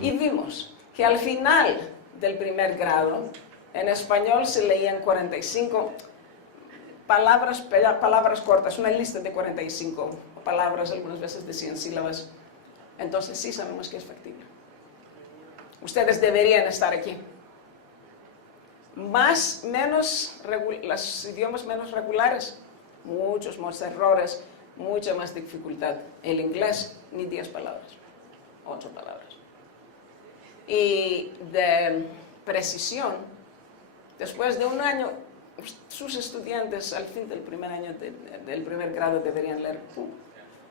Y vimos que al final del primer grado, en español se leían 45 palabras cortas, una lista de 45 palabras, algunas veces de 100 sílabas. Entonces sí sabemos que es factible. Ustedes deberían estar aquí. Los idiomas menos regulares, muchos más errores, mucha más dificultad. El inglés, ni 10 palabras, 8 palabras. Y de precisión, después de un año, sus estudiantes al fin del primer año del primer grado deberían leer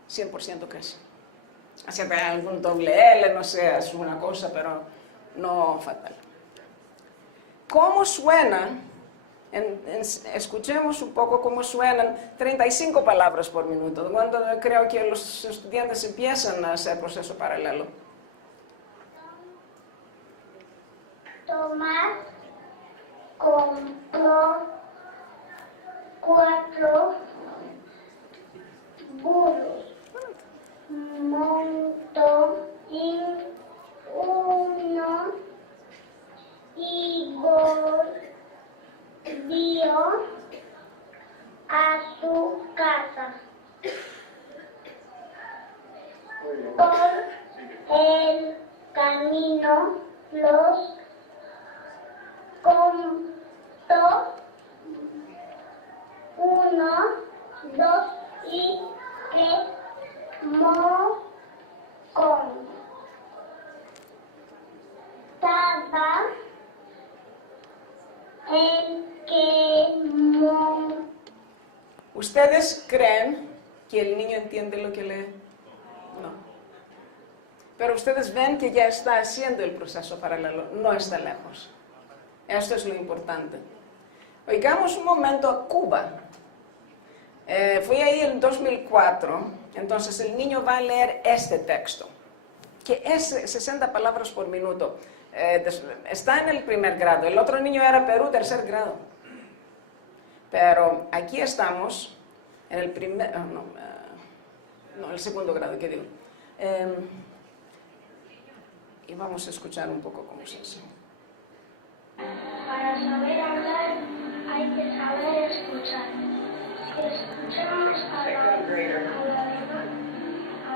100% casi. Así que algún doble L, no sé, es una cosa, pero no fatal. ¿Cómo suenan? Escuchemos un poco cómo suenan 35 palabras por minuto, cuando creo que los estudiantes empiezan a hacer proceso paralelo. Tomás compró 4 burros, montó en uno y volvió a su casa. Por el camino los contó 1, 2 y 3 estaba el quemón. ¿Ustedes creen que el niño entiende lo que lee? No. Pero ustedes ven que ya está haciendo el proceso paralelo, no está lejos. Esto es lo importante. Oigamos un momento a Cuba. Fui ahí en 2004, entonces el niño va a leer este texto, que es 60 palabras por minuto. Está en el primer grado, el otro niño era Perú, tercer grado. Pero aquí estamos en el el segundo grado, ¿qué digo? Y vamos a escuchar un poco cómo se hace. Para saber hablar hay que saber escuchar. Si escuchamos a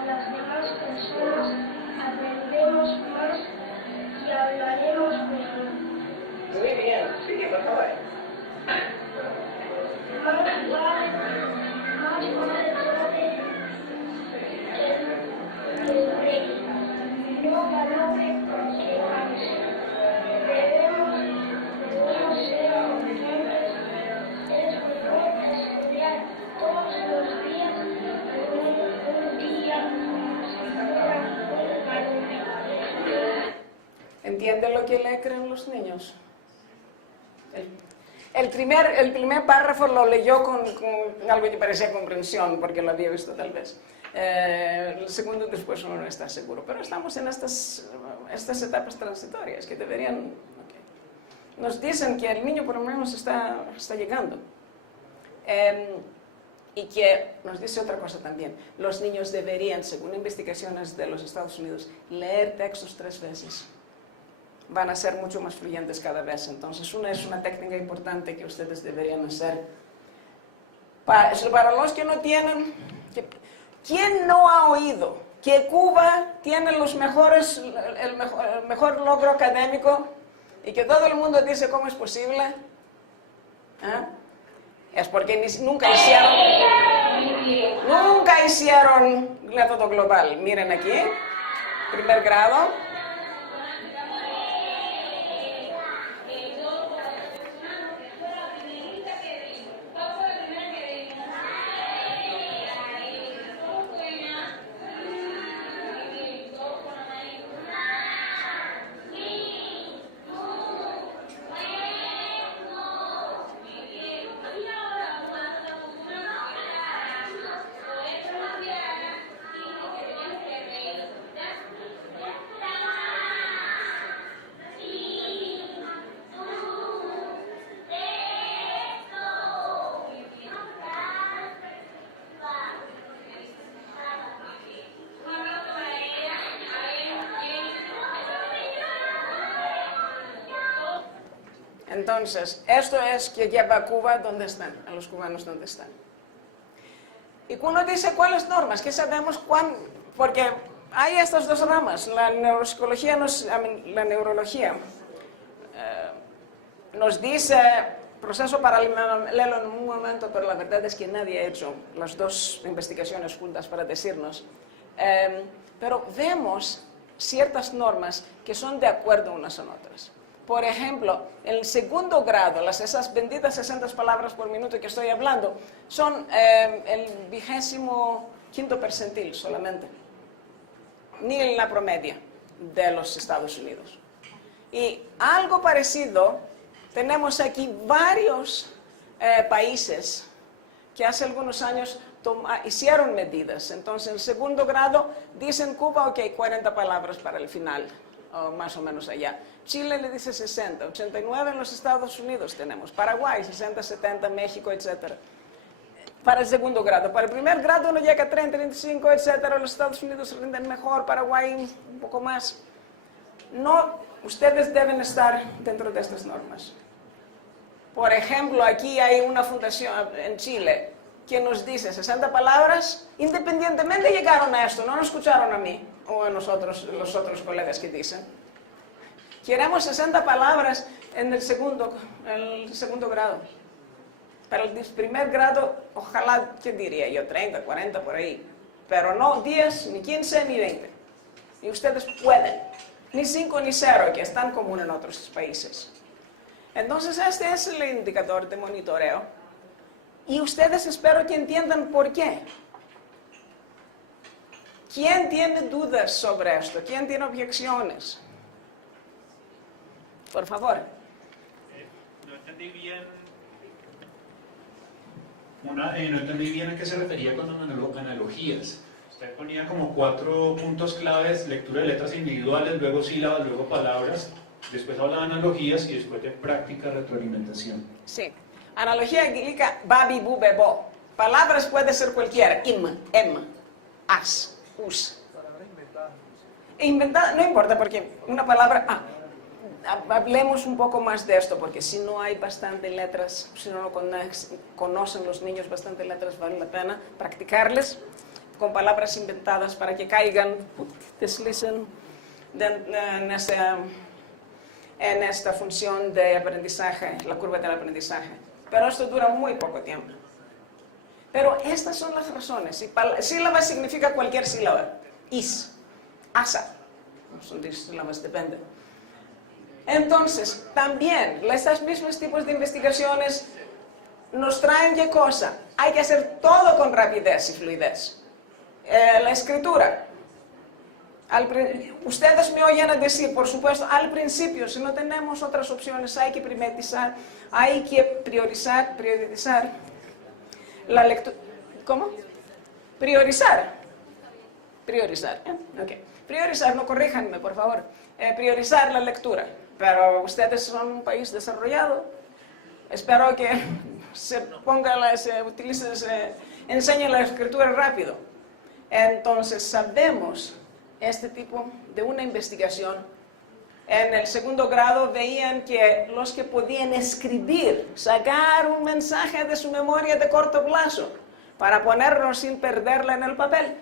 las demás personas, aprendemos más y hablaremos mejor. Muy bien, sigue, por favor. Más vale el rey, no galope que canse. Debemos ser obedientes, es mejor estudiar todos los días un día sin galope. ¿Entienden lo que le creen los niños? El primer párrafo lo leyó con algo que parecía comprensión, porque lo había visto tal vez. El segundo después uno no está seguro. Pero estamos en estas etapas transitorias que deberían... Nos dicen que el niño por lo menos está llegando. Y que nos dice otra cosa también. Los niños deberían, según investigaciones de los Estados Unidos, leer textos 3 veces. Van a ser mucho más fluyentes cada vez. Entonces, es una técnica importante que ustedes deberían hacer. Para los que no tienen... ¿Quién no ha oído que Cuba tiene el mejor logro académico y que todo el mundo dice cómo es posible? Es porque nunca hicieron método global. Miren aquí, primer grado. Entonces, esto es que lleva a Cuba donde están, a los cubanos donde están. Y uno dice, ¿cuáles normas? ¿Qué sabemos? Porque hay estas dos ramas, la neuropsicología, la neurología. Nos dice proceso paralelo en un momento, pero la verdad es que nadie ha hecho las dos investigaciones juntas para decirnos. Pero vemos ciertas normas que son de acuerdo unas con otras. Por ejemplo, en el segundo grado, esas benditas 60 palabras por minuto que estoy hablando, son el 25º percentil solamente, ni en la promedia de los Estados Unidos. Y algo parecido tenemos aquí varios países que hace algunos años hicieron medidas. Entonces, en el segundo grado, dicen Cuba, ok, 40 palabras para el final, o más o menos allá. Chile le dice 60, 89 en los Estados Unidos tenemos, Paraguay 60, 70, México, etc. Para el segundo grado. Para el primer grado uno llega a 30, 35, etc. Los Estados Unidos rinden mejor, Paraguay un poco más. No, ustedes deben estar dentro de estas normas. Por ejemplo, aquí hay una fundación en Chile que nos dice 60 palabras, independientemente llegaron a esto, no nos escucharon a mí o a nosotros, los otros colegas que dicen. Queremos 60 palabras en el segundo grado. Para el primer grado, ojalá, ¿qué diría yo? 30, 40 por ahí. Pero no 10, ni 15, ni 20. Y ustedes pueden. Ni 5 ni 0, que es tan común en otros países. Entonces, este es el indicador de monitoreo. Y ustedes espero que entiendan por qué. ¿Quién tiene dudas sobre esto? ¿Quién tiene objeciones? Por favor. No entendí bien. No entendí bien a qué se refería con analogías. Usted ponía como 4 puntos claves: lectura de letras individuales, luego sílabas, luego palabras. Después hablaba de analogías y después de práctica, retroalimentación. Sí. Analogía indica babi, bu, bebo. Palabras puede ser cualquiera. Im, em, as, us. Inventada, no importa, porque una palabra... hablemos un poco más de esto, porque si no hay bastante letras, si no conocen los niños bastante letras, vale la pena practicarles con palabras inventadas para que caigan, deslicen en esta función de aprendizaje, la curva del aprendizaje. Pero esto dura muy poco tiempo. Pero estas son las razones. Sílaba significa cualquier sílaba. Is, asa. Son 10 sílabas, depende. Entonces, también, estos mismos tipos de investigaciones nos traen ¿qué cosa? Hay que hacer todo con rapidez y fluidez. La escritura. Ustedes me oyen decir, por supuesto, al principio, si no tenemos otras opciones, hay que priorizar la lectura. ¿Cómo? Priorizar. Ok. Priorizar, no corríjanme, por favor. Priorizar la lectura. Pero ustedes son un país desarrollado. Espero que enseñen la escritura rápido. Entonces, sabemos este tipo de una investigación. En el segundo grado veían que los que podían escribir, sacar un mensaje de su memoria de corto plazo para ponerlo sin perderla en el papel,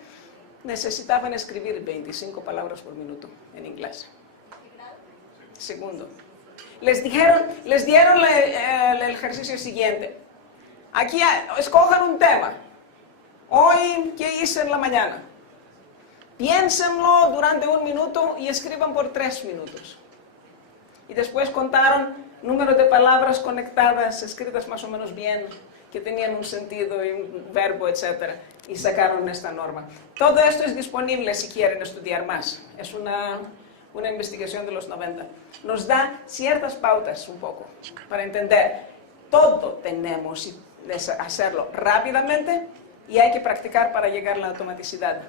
necesitaban escribir 25 palabras por minuto en inglés. Segundo. Les dieron el ejercicio siguiente. Aquí escojan un tema. Hoy, ¿qué hice en la mañana? Piénsenlo durante 1 minuto y escriban por 3 minutos. Y después contaron número de palabras conectadas, escritas más o menos bien, que tenían un sentido y un verbo, etc. Y sacaron esta norma. Todo esto es disponible si quieren estudiar más. Es una investigación de los 90. Nos da ciertas pautas un poco para entender. Todo tenemos que hacerlo rápidamente y hay que practicar para llegar a la automaticidad.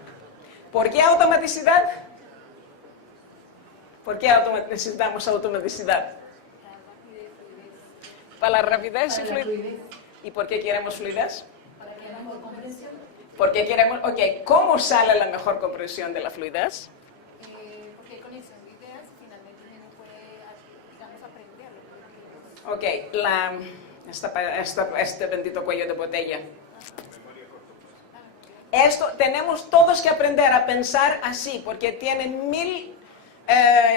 ¿Por qué automaticidad? ¿Por qué necesitamos automaticidad? Para la rapidez y fluidez. ¿Y por qué queremos fluidez? Para que haya mejor comprensión. ¿Por qué queremos? Ok, ¿cómo sale la mejor comprensión de la fluidez? Porque hay conexión de ideas y finalmente uno puede, digamos, aprender lo que Ok, este bendito cuello de botella. Esto tenemos todos que aprender a pensar así, porque tienen 1000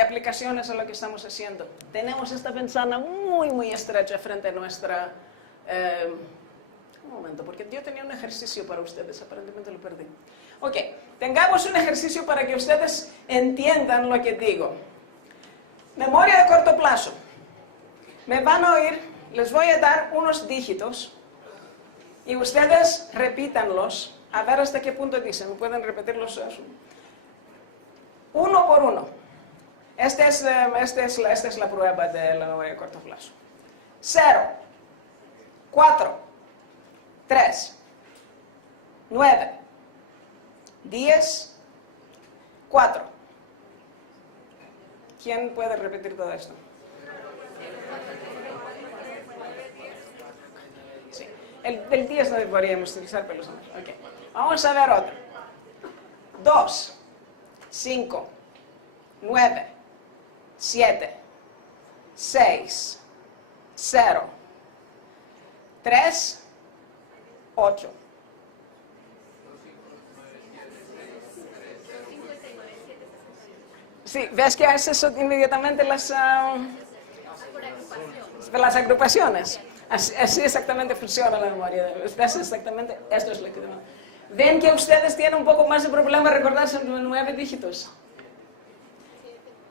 aplicaciones a lo que estamos haciendo. Tenemos esta ventana muy, muy estrecha frente a nuestra... un momento, porque yo tenía un ejercicio para ustedes, aparentemente lo perdí. Ok, tengamos un ejercicio para que ustedes entiendan lo que digo. Memoria de corto plazo. Me van a oír, les voy a dar unos dígitos y ustedes repítanlos. A ver hasta qué punto dicen, pueden repetirlos uno por uno. Esta es la prueba de la memoria de corto plazo. 0, 4, 3, 9, 10, 4. ¿Quién puede repetir todo esto? Sí. El 10 no deberíamos utilizar, pero los números. Okay. Vamos a ver otro. 2, 5, 9, 7, 6, 0, 3, 8. Sí, ves que haces inmediatamente las agrupaciones. Así exactamente funciona la memoria. ¿Ves exactamente? Esto es lo que... ¿Ven que ustedes tienen un poco más de problema recordarse 9 dígitos?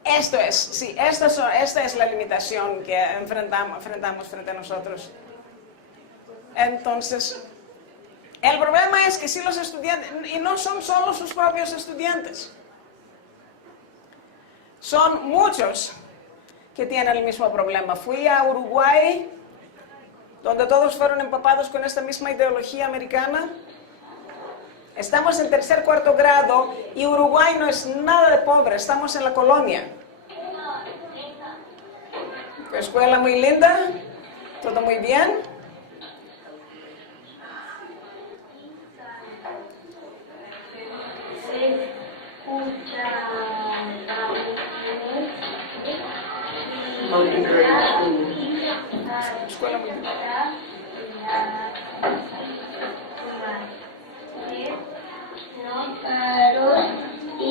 Esto es, sí, esta es la limitación que enfrentamos frente a nosotros. Entonces, el problema es que si los estudiantes, y no son solo sus propios estudiantes, son muchos que tienen el mismo problema. Fui a Uruguay, donde todos fueron empapados con esta misma ideología americana. Estamos en tercer, cuarto grado y Uruguay no es nada de pobre, estamos en la colonia. Escuela muy linda, todo muy bien. Escuela muy linda.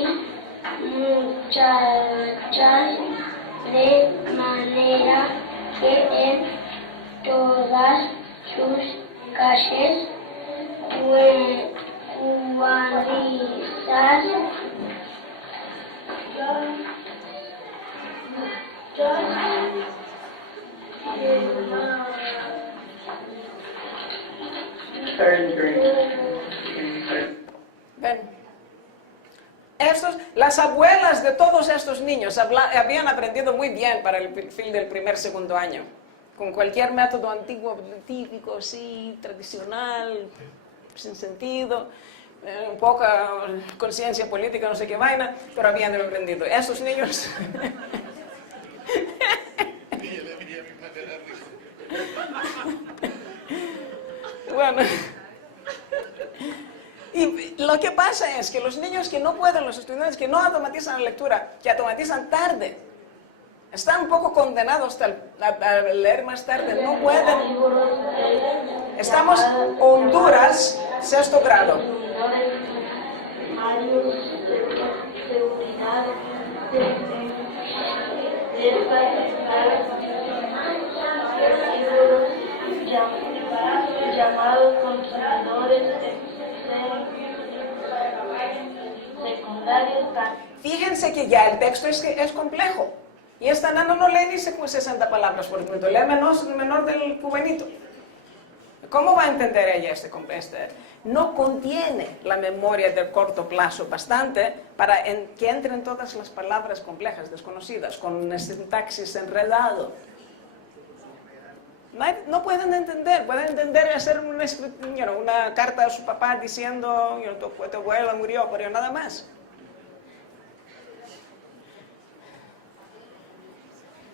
Y muchachas, de manera que en todas sus calles cuadrillas Ven. Las abuelas de todos estos niños habían aprendido muy bien para el perfil del primer, segundo año. Con cualquier método antiguo, típico, sí, tradicional, sin sentido, poca conciencia política, no sé qué vaina, pero habían aprendido. Estos niños... Bueno... Y lo que pasa es que los niños que no pueden, los estudiantes que no automatizan la lectura, que automatizan tarde, están un poco condenados a leer más tarde, no pueden. Estamos Honduras, sexto grado. Llamados consumidores secundarios. Fíjense que ya el texto es complejo. Y esta nana no lee ni 60 palabras por minuto, lee menor del cubanito. ¿Cómo va a entender ella este? No contiene la memoria de corto plazo bastante para que entren todas las palabras complejas, desconocidas, con sintaxis enredado. No pueden entender hacer una carta a su papá diciendo tu abuelo murió, pero nada más.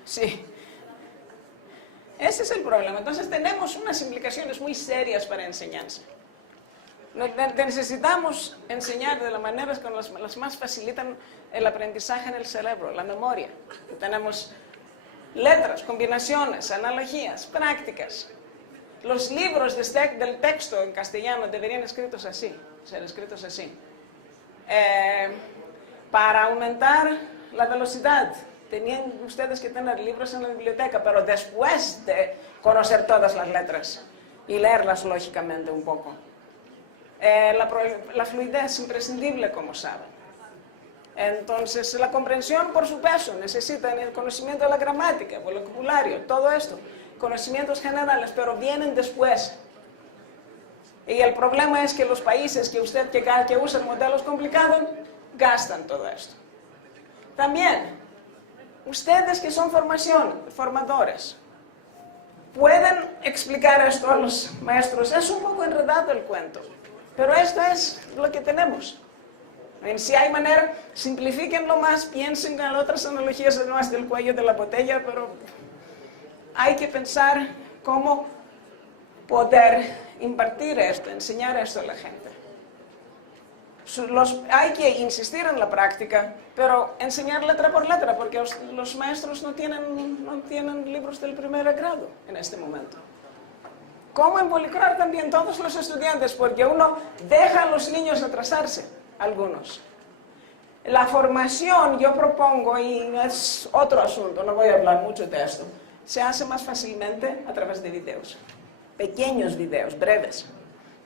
Sí. Ese es el problema. Entonces tenemos unas implicaciones muy serias para enseñanza. Necesitamos enseñar de las maneras que las más facilitan el aprendizaje en el cerebro, la memoria. Tenemos letras, combinaciones, analogías, prácticas. Los libros del texto en castellano deberían ser escritos así. Para aumentar la velocidad, tenían ustedes que tener libros en la biblioteca, pero después de conocer todas las letras y leerlas lógicamente un poco. La fluidez es imprescindible, como saben. Entonces, la comprensión por su peso, necesitan el conocimiento de la gramática, el vocabulario, todo esto, conocimientos generales, pero vienen después. Y el problema es que los países que usan modelos complicados, gastan todo esto. También, ustedes que son formadores, pueden explicar esto a los maestros. Es un poco enredado el cuento, pero esto es lo que tenemos. Si hay manera, simplifíquenlo más, piensen en otras analogías además del cuello de la botella, pero hay que pensar cómo poder impartir esto, enseñar esto a la gente. Hay que insistir en la práctica, pero enseñar letra por letra, porque los maestros no tienen libros del primer grado en este momento. ¿Cómo involucrar también todos los estudiantes? Porque uno deja a los niños atrasarse. Algunos. La formación, yo propongo, y es otro asunto, no voy a hablar mucho de esto, se hace más fácilmente a través de videos. Pequeños videos, breves,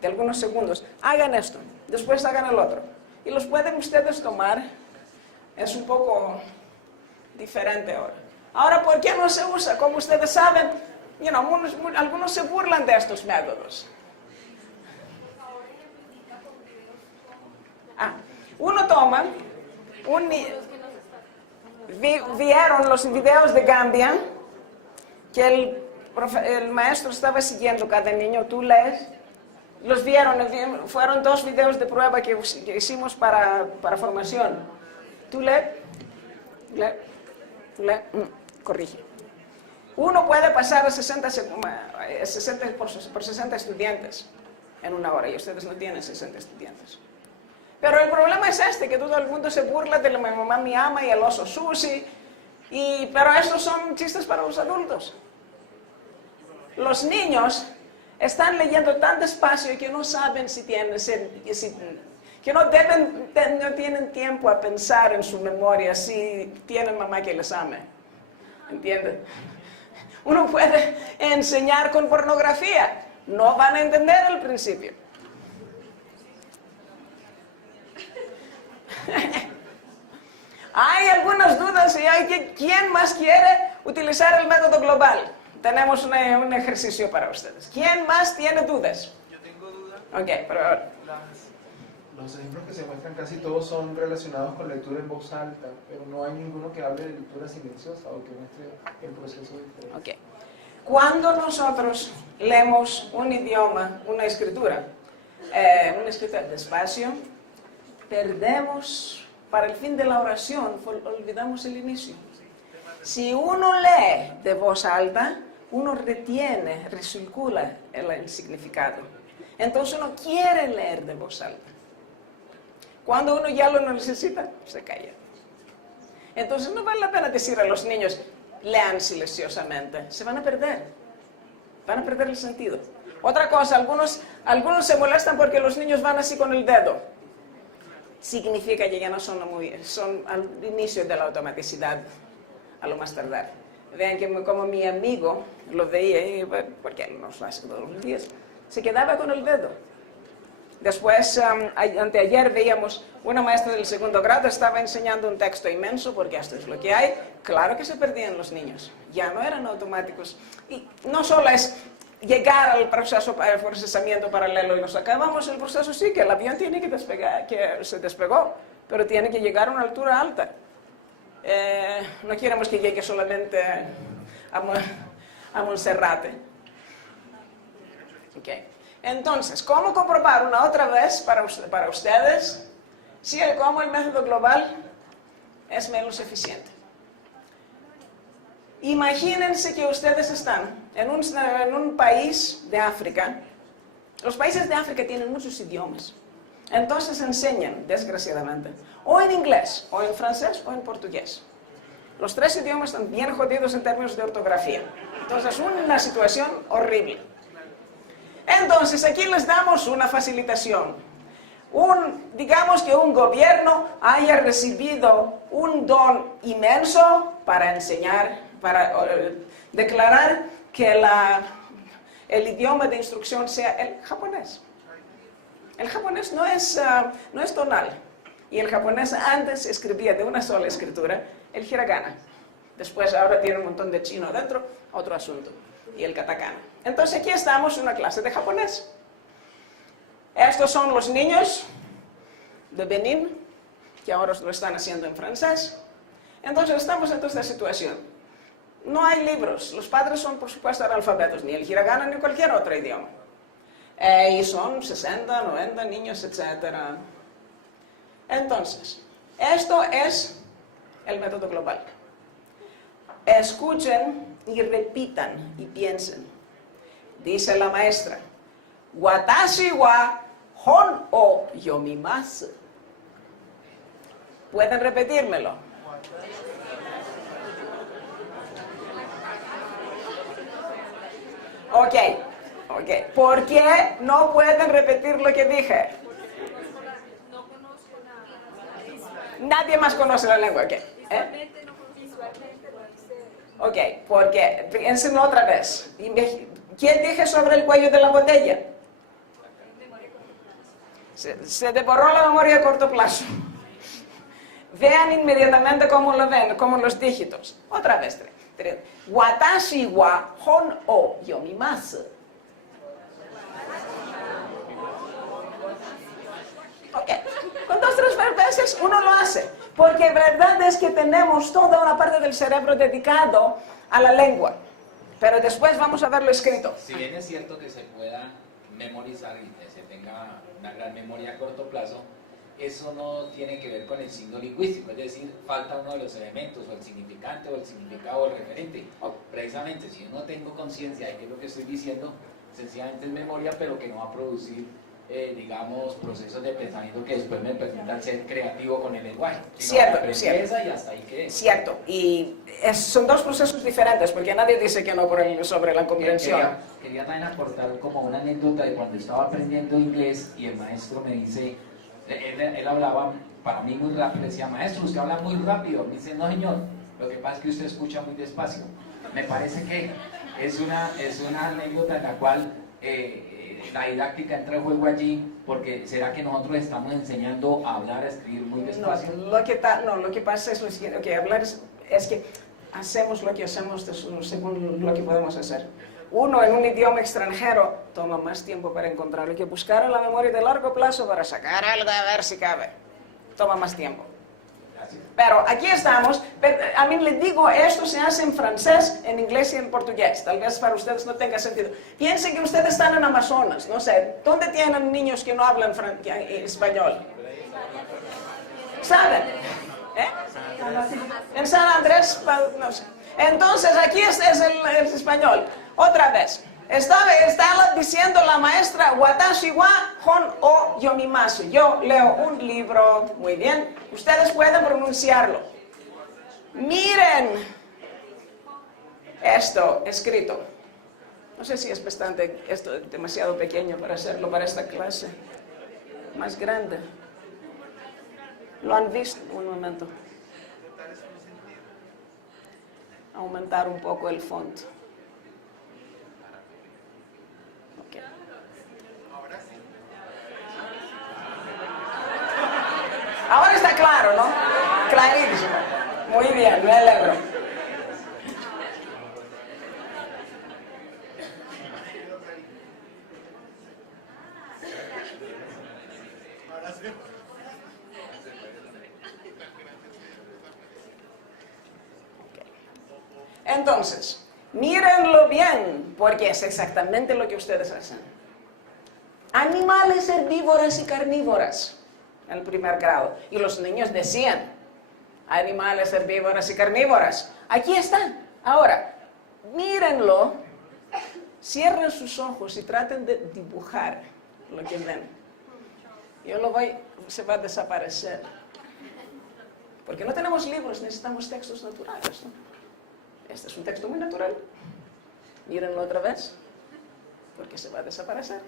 de algunos segundos. Hagan esto, después hagan el otro. Y los pueden ustedes tomar. Es un poco diferente ahora. Ahora, ¿por qué no se usa? Como ustedes saben, algunos se burlan de estos métodos. Uno toma, vieron los videos de Gambia, que el maestro estaba siguiendo cada niño, tú lees, los vieron, fueron 2 videos de prueba que hicimos para formación. Tú lees, corrige. Uno puede pasar por 60 estudiantes en una hora, y ustedes no tienen 60 estudiantes. Pero el problema es que todo el mundo se burla de la mi mamá me ama y el oso sushi, pero estos son chistes para los adultos. Los niños están leyendo tan despacio que no saben que no tienen tiempo a pensar en su memoria si tienen mamá que les ame. ¿Entienden? Uno puede enseñar con pornografía, no van a entender al principio. Hay algunas dudas y ¿quién más quiere utilizar el método global? Tenemos un ejercicio para ustedes. ¿Quién más tiene dudas? Yo tengo dudas. Ok, por favor. Los ejemplos que se muestran casi todos son relacionados con lectura en voz alta, pero no hay ninguno que hable de lectura silenciosa o que muestre el proceso diferente. Okay. Cuando nosotros leemos un idioma, una escritura despacio, perdemos, para el fin de la oración, olvidamos el inicio. Si uno lee de voz alta, uno recircula el significado. Entonces uno quiere leer de voz alta. Cuando uno ya lo necesita, se calla. Entonces no vale la pena decir a los niños, lean silenciosamente. Se van a perder el sentido. Otra cosa, algunos se molestan porque los niños van así con el dedo. Significa que ya no son al inicio de la automaticidad, a lo más tardar. Vean que como mi amigo lo veía, porque él nos lo hace todos los días, se quedaba con el dedo. Después, anteayer veíamos una maestra del 2º grado, estaba enseñando un texto inmenso, porque esto es lo que hay. Claro que se perdían los niños, ya no eran automáticos. Y no solo es llegar al proceso de procesamiento paralelo y nos acabamos el proceso, sí, que el avión tiene que despegar, que se despegó, pero tiene que llegar a una altura alta. No queremos que llegue solamente a Monserrate. Okay. Entonces, ¿cómo comprobar una otra vez para ustedes cómo el método global es menos eficiente? Imagínense que ustedes están en un país de África. Los países de África tienen muchos idiomas. Entonces enseñan, desgraciadamente, o en inglés, o en francés, o en portugués. Los 3 idiomas están bien jodidos en términos de ortografía. Entonces, una situación horrible. Entonces, aquí les damos una facilitación. Digamos que un gobierno haya recibido un don inmenso para enseñar, para declarar que el idioma de instrucción sea el japonés. El japonés no es tonal. Y el japonés antes escribía de una sola escritura el hiragana. Después ahora tiene un montón de chino dentro, otro asunto. Y el katakana. Entonces aquí estamos en una clase de japonés. Estos son los niños de Benín, que ahora lo están haciendo en francés. Entonces estamos en esta situación. No hay libros. Los padres son, por supuesto, analfabetos, ni el hiragana ni cualquier otro idioma. Y son 60, 90 niños, etc. Entonces, esto es el método global. Escuchen y repitan y piensen. Dice la maestra, Watashi wa hon o yomimasu. ¿Pueden repetírmelo? Ok. ¿Por qué no pueden repetir lo que dije? Nadie más conoce la lengua, Ok, porque, piensen otra vez. ¿Quién dije sobre el cuello de la botella? Se devoró la memoria a corto plazo. Vean inmediatamente cómo lo ven, como los dígitos. Otra vez. Watashi wa hon o yomimasu. Ok, con 2 o 3 veces uno lo hace, porque la verdad es que tenemos toda una parte del cerebro dedicado a la lengua, pero después vamos a verlo escrito. Si bien es cierto que se pueda memorizar y que se tenga una gran memoria a corto plazo, eso no tiene que ver con el signo lingüístico, es decir, falta uno de los elementos, o el significante, o el significado, o el referente. Precisamente, si yo no tengo conciencia de qué es lo que estoy diciendo, sencillamente es memoria, pero que no va a producir digamos, procesos de pensamiento que después me permitan ser creativo con el lenguaje. Cierto. Y hasta ahí quedé. Cierto, y son 2 procesos diferentes, porque nadie dice que no sobre la comprensión. Quería también aportar como una anécdota de cuando estaba aprendiendo inglés y el maestro me dice, él hablaba para mí muy rápido, decía, maestro, usted habla muy rápido. Me dice, no señor, lo que pasa es que usted escucha muy despacio. Me parece que es una anécdota en la cual la didáctica entra en juego allí, porque ¿será que nosotros estamos enseñando a hablar, a escribir muy despacio? No, lo que pasa es lo siguiente, que hablar es que hacemos lo que hacemos según lo que podemos hacer. Uno en un idioma extranjero toma más tiempo para encontrarlo que buscar en la memoria de largo plazo para sacar algo a ver si cabe. Toma más tiempo. Pero aquí estamos, a mí les digo, esto se hace en francés, en inglés y en portugués. Tal vez para ustedes no tenga sentido. Piensen que ustedes están en Amazonas, no sé, ¿dónde tienen niños que no hablan español? ¿Saben? En San Andrés, no sé. Entonces aquí es el español. Otra vez. Estaba diciendo la maestra, Watashi wa hon o yomimasu. Yo leo un libro, muy bien. Ustedes pueden pronunciarlo. Miren esto escrito. No sé si es esto es demasiado pequeño para hacerlo para esta clase. Más grande. ¿Lo han visto? Un momento. Aumentar un poco el font. Ahora está claro, ¿no? Clarísimo. Muy bien, me alegro. Entonces, mírenlo bien, porque es exactamente lo que ustedes hacen. Animales herbívoras y carnívoras. En el primer grado. Y los niños decían, animales herbívoras y carnívoras. Aquí están. Ahora, mírenlo, cierren sus ojos y traten de dibujar lo que ven. Se va a desaparecer. Porque no tenemos libros, necesitamos textos naturales, ¿no? Este es un texto muy natural. Mírenlo otra vez, porque se va a desaparecer.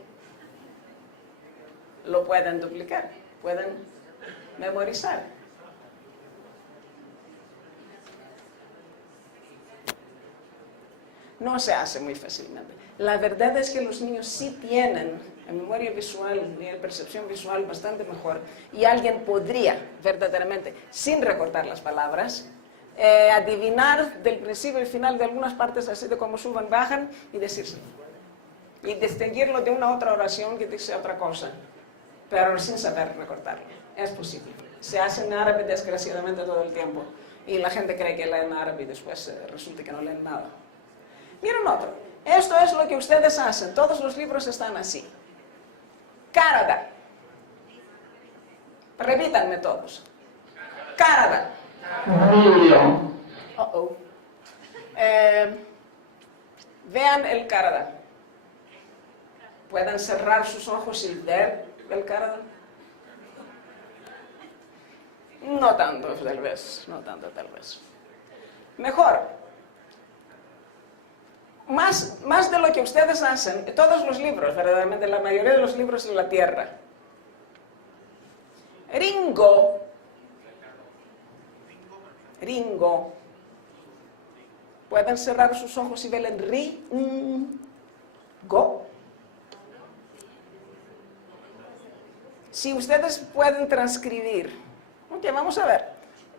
Lo pueden duplicar, pueden memorizar. No se hace muy fácilmente. La verdad es que los niños sí tienen memoria visual y percepción visual bastante mejor, y alguien podría verdaderamente, sin recortar las palabras, adivinar del principio al final de algunas partes así de cómo suben, bajan y decirse. Y distinguirlo de una otra oración que dice otra cosa, pero sin saber recortarlo. Es posible. Se hace en árabe desgraciadamente todo el tiempo, y la gente cree que leen árabe y después resulta que no leen nada. Miren otro. Esto es lo que ustedes hacen. Todos los libros están así. Canadá. Repítanme todos. Canadá. Vean el Canadá. ¿Pueden cerrar sus ojos y ver el Canadá? No tanto, tal vez. No tanto, tal vez. Mejor. Más de lo que ustedes hacen, todos los libros, verdaderamente la mayoría de los libros en la Tierra. Ringo. Ringo. Pueden cerrar sus ojos y ver el Ringo. Si ustedes pueden transcribir. Ok, vamos a ver.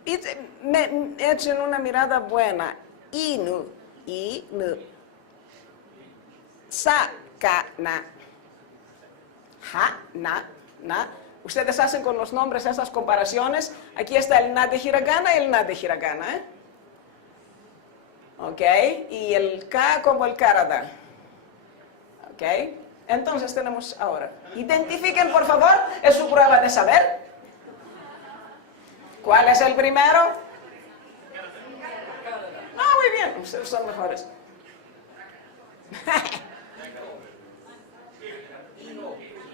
Echen una mirada buena. Inu. Inu. Sakana. Ha, na. Ustedes hacen con los nombres esas comparaciones. Aquí está el na de hiragana y el na de hiragana, ¿eh? Ok, y el ka como el karada. Ok, entonces tenemos ahora. Identifiquen, por favor, es su prueba de saber. ¿Cuál es el primero? Ah, muy bien, ustedes son mejores.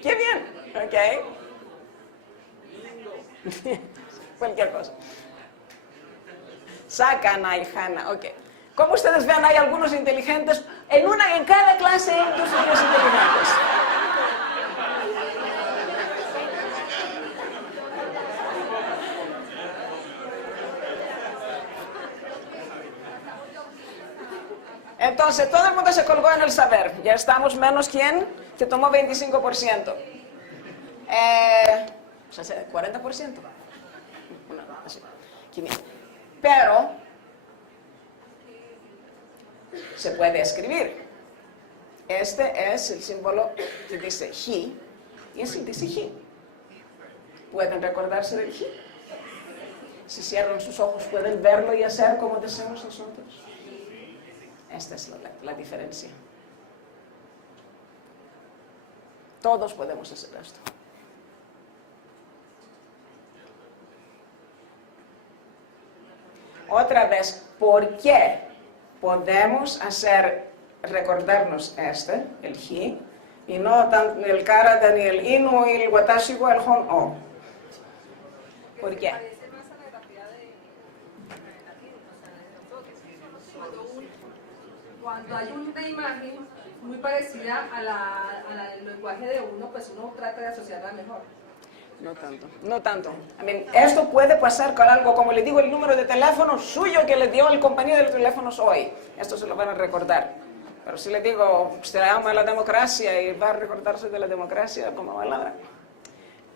¡Qué bien! Ok. Cualquier cosa. Sakana y Hana. Ok. Como ustedes ven, hay algunos inteligentes. En cada clase hay dos niños inteligentes. Entonces, todo el mundo se colgó en el saber. Ya estamos menos quién, que tomó 25%. O sea, 40%. No, así. 500. Pero se puede escribir. Este es el símbolo que dice Ji, y ese dice Ji. ¿Pueden recordarse del Ji? Si cierran sus ojos, pueden verlo y hacer como deseamos nosotros. Esta es la diferencia. Todos podemos hacer esto. Otra vez, ¿por qué podemos recordarnos el Ji, y no tanto el Karada, ni el Inu, y el Watashi, o el Hon, O? ¿Por qué? Cuando hay una imagen muy parecida al lenguaje de uno, pues uno trata de asociarla mejor. No tanto, no tanto. Esto puede pasar con algo, como le digo, el número de teléfono suyo que le dio el compañero del teléfono hoy. Esto se lo van a recordar. Pero si le digo, usted ama la democracia y va a recordarse de la democracia, ¿cómo va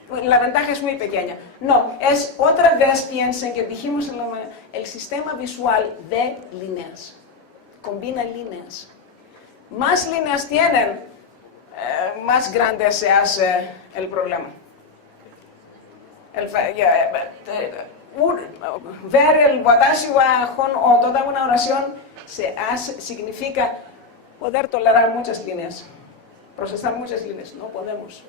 la ventaja es muy pequeña. No, es otra vez, piensen que dijimos el sistema visual de líneas. Combina líneas. Más líneas tienen, más grande se hace el problema. Ver el Watashi wa Hon o toda una oración significa poder tolerar muchas líneas, procesar muchas líneas. No podemos.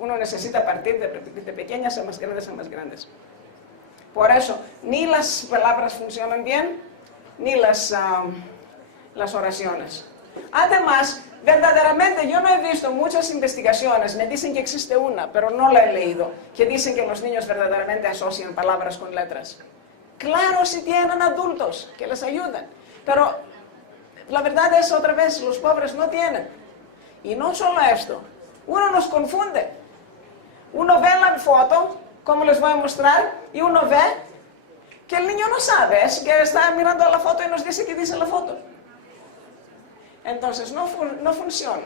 Uno necesita partir de pequeñas a más grandes. Por eso, ni las palabras funcionan bien, ni las oraciones. Además, verdaderamente yo no he visto muchas investigaciones, me dicen que existe una, pero no la he leído, que dicen que los niños verdaderamente asocian palabras con letras. Claro, si tienen adultos que les ayuden, pero la verdad es otra vez, los pobres no tienen. Y no solo esto, uno nos confunde. Uno ve la foto, como les voy a mostrar, y uno ve que el niño no sabe, es que está mirando la foto y nos dice qué dice la foto. Entonces, no funciona.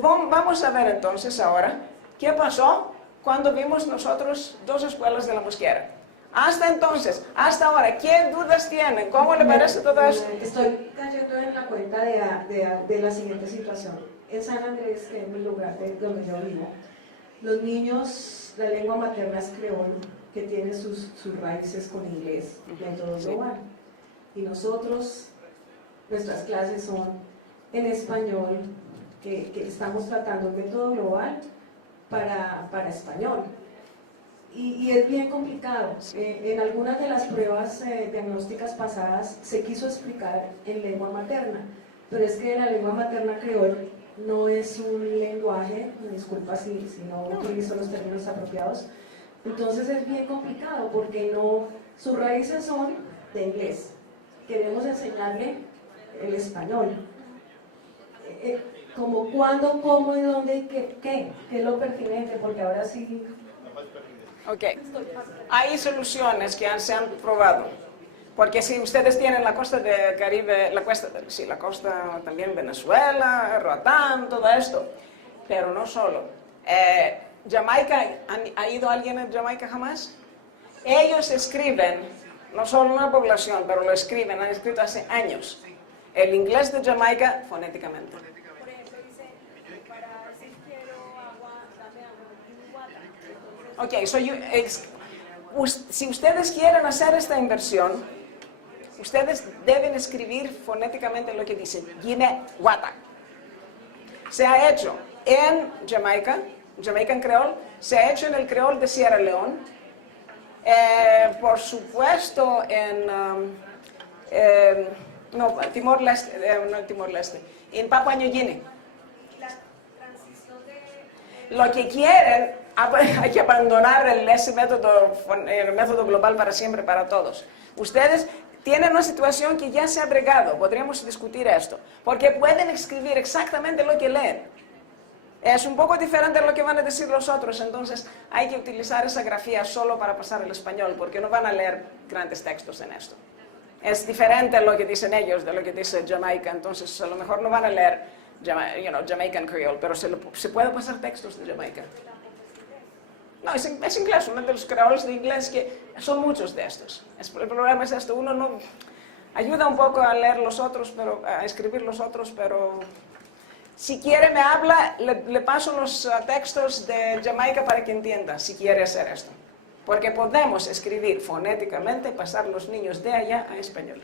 Vamos a ver entonces ahora qué pasó cuando vimos nosotros 2 escuelas de la Mosquera. Hasta entonces, hasta ahora, ¿qué dudas tienen? ¿Cómo le parece todo esto? Estoy cayendo en la cuenta de la siguiente situación. En San Andrés, que es mi lugar donde yo vivo, los niños, la lengua materna es creol, que tiene sus raíces con inglés, método global. Y nosotros, nuestras clases son en español, que estamos tratando el método global para español. Y es bien complicado. En algunas de las pruebas diagnósticas pasadas se quiso explicar en lengua materna, pero es que la lengua materna creol no es un lenguaje, me disculpa si no utilizo los términos apropiados, entonces es bien complicado porque sus raíces son de inglés. Queremos enseñarle el español. Como cuándo, cómo y dónde, qué es lo pertinente, porque ahora sí... Ok, hay soluciones que se han probado, porque si ustedes tienen la costa del Caribe, la costa también Venezuela, Roatán, todo esto, pero no solo. Jamaica, ¿ha ido alguien a Jamaica jamás? Ellos escriben, no solo una población, pero lo escriben, han escrito hace años, el inglés de Jamaica fonéticamente. Por ejemplo, dice, para decir quiero agua, dame agua, Ok, si ustedes quieren hacer esta inversión, ustedes deben escribir fonéticamente lo que dice, Guinea Wata. Se ha hecho en Jamaica, Jamaican Creole, se ha hecho en el Creole de Sierra Leone, por supuesto en Timor-Leste, en Papua New Guinea. Lo que quieren, hay que abandonar ese método, el método global para siempre, para todos. Ustedes tienen una situación que ya se ha bregado, podríamos discutir esto, porque pueden escribir exactamente lo que leen. Es un poco diferente de lo que van a decir los otros, entonces hay que utilizar esa grafía solo para pasar el español, porque no van a leer grandes textos en esto. Es diferente lo que dicen ellos de lo que dice Jamaica, entonces a lo mejor no van a leer Jamaican Creole, pero se puede pasar textos de Jamaica. No, es inglés, uno de los creoles de inglés, que son muchos de estos. El problema es esto, uno no ayuda un poco a leer los otros, a escribir los otros, pero si quiere me habla, le paso los textos de Jamaica para que entienda, si quiere hacer esto. Porque podemos escribir fonéticamente y pasar los niños de allá a español.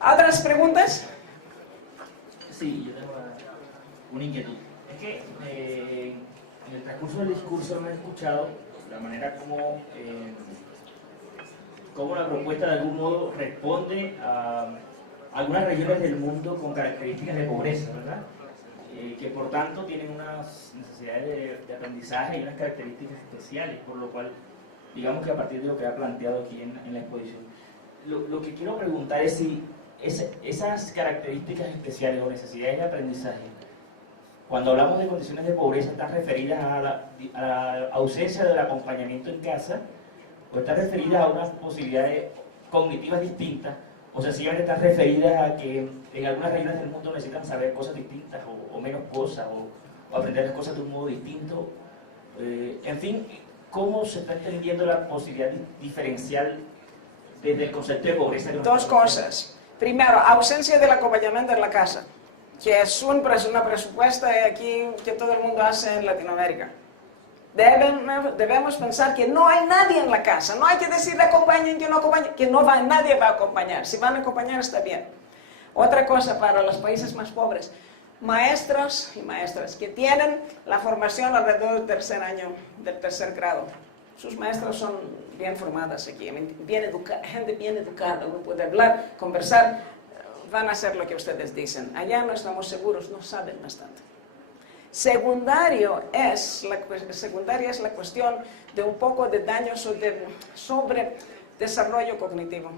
¿Otras preguntas? Sí, yo tengo una inquietud. Es que en el transcurso del discurso hemos escuchado la manera como la propuesta de algún modo responde a algunas regiones del mundo con características de pobreza, ¿verdad? Que por tanto tienen unas necesidades de aprendizaje y unas características especiales, por lo cual, digamos que a partir de lo que ha planteado aquí en la exposición, lo que quiero preguntar es si esas características especiales o necesidades de aprendizaje, cuando hablamos de condiciones de pobreza, están referidas a la ausencia del acompañamiento en casa, o están referidas a unas posibilidades cognitivas distintas, o sencillamente están referidas a que en algunas regiones del mundo necesitan saber cosas distintas o menos cosas, o aprender las cosas de un modo distinto. En fin, ¿cómo se está entendiendo la posibilidad diferencial desde el concepto de pobreza? Dos cosas. Primero, ausencia del acompañamiento en la casa, que es una presupuesta aquí que todo el mundo hace en Latinoamérica. Debemos pensar que no hay nadie en la casa, no hay que decir acompañen, que no acompañen, que nadie va a acompañar. Si van a acompañar está bien. Otra cosa para los países más pobres, maestros y maestras que tienen la formación alrededor del tercer año, del tercer grado. Sus maestras son bien formadas aquí, gente bien educada, uno puede hablar, conversar van a hacer lo que ustedes dicen. Allá no estamos seguros, no saben bastante. Secundaria es la cuestión de un poco de daño sobre desarrollo cognitivo.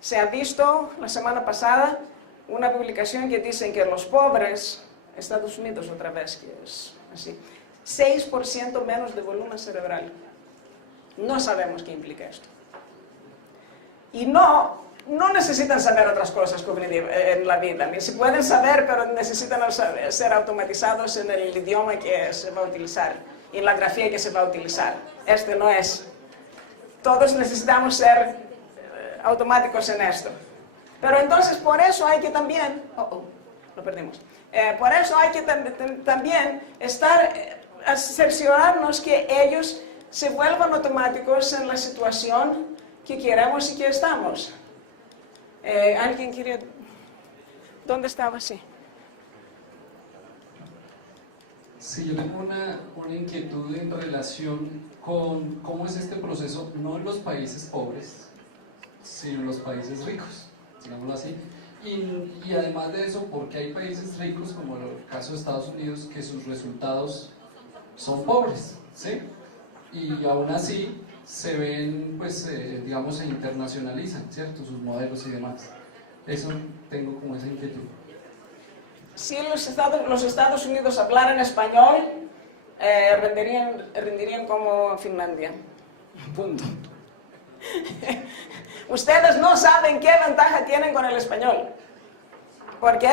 Se ha visto la semana pasada una publicación que dicen que los pobres, Estados Unidos otra vez, que es así, 6% menos de volumen cerebral. No sabemos qué implica esto. Y no necesitan saber otras cosas cognitivas en la vida, ni se pueden saber, pero necesitan ser automatizados en el idioma que se va a utilizar, y en la grafía que se va a utilizar. Este no es. Todos necesitamos ser automáticos en esto. Pero entonces por eso hay que también, lo perdimos, por eso hay que también cerciorarnos que ellos se vuelvan automáticos en la situación que queremos y que estamos. ¿Alguien quería? ¿Dónde estaba? Sí. Sí, yo tengo una inquietud en relación con cómo es este proceso, no en los países pobres, sino en los países ricos, digámoslo así. Y además de eso, porque hay países ricos, como el caso de Estados Unidos, que sus resultados son pobres, ¿sí? Y aún así se ven, pues, digamos, se internacionalizan, ¿cierto? Sus modelos y demás. Eso tengo como esa inquietud. Si los Estados Unidos hablaran español, rendirían como Finlandia. Punto. Ustedes no saben qué ventaja tienen con el español. Porque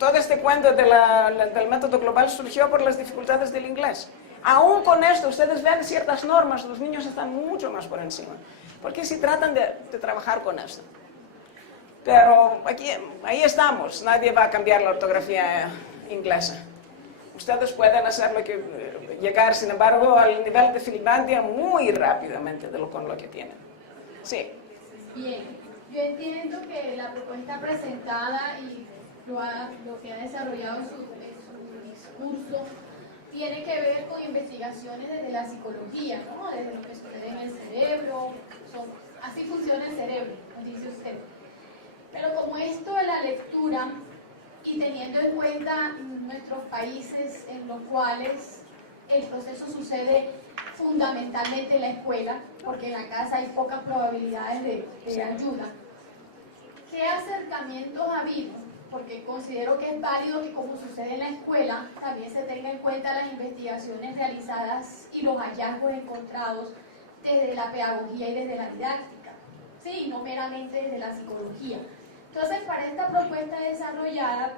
todo este cuento del método global surgió por las dificultades del inglés. Aún con esto, ustedes ven ciertas normas, los niños están mucho más por encima. Porque si tratan de trabajar con esto. Pero ahí estamos, nadie va a cambiar la ortografía inglesa. Ustedes pueden llegar, sin embargo, al nivel de Finlandia muy rápidamente con lo que tienen. Sí. Bien, yo entiendo que la propuesta presentada y lo que ha desarrollado en su discurso tiene que ver con investigaciones desde la psicología, ¿no? Desde lo que sucede en el cerebro, así funciona el cerebro, nos dice usted. Pero como esto de la lectura, y teniendo en cuenta nuestros países en los cuales el proceso sucede fundamentalmente en la escuela, porque en la casa hay pocas probabilidades de ayuda, ¿qué acercamientos ha habido? Porque considero que es válido que, como sucede en la escuela, también se tenga en cuenta las investigaciones realizadas y los hallazgos encontrados desde la pedagogía y desde la didáctica, ¿sí? No meramente desde la psicología. Entonces, para esta propuesta desarrollada,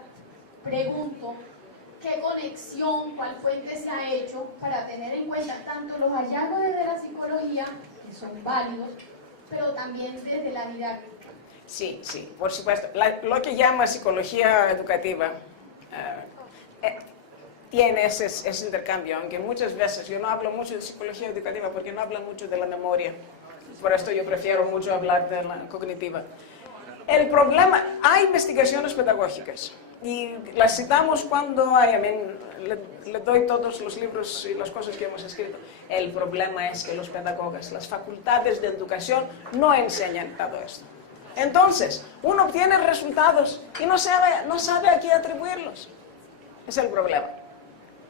pregunto, ¿qué conexión, cuál fuente se ha hecho para tener en cuenta tanto los hallazgos desde la psicología, que son válidos, pero también desde la didáctica? Sí, por supuesto. Lo que llama psicología educativa tiene ese intercambio, aunque muchas veces yo no hablo mucho de psicología educativa porque no hablan mucho de la memoria. Por esto yo prefiero mucho hablar de la cognitiva. El problema, hay investigaciones pedagógicas y las citamos cuando hay, le doy todos los libros y las cosas que hemos escrito. El problema es que los pedagogos, las facultades de educación no enseñan todo esto. Entonces, uno obtiene resultados y no sabe a qué atribuirlos. Es el problema.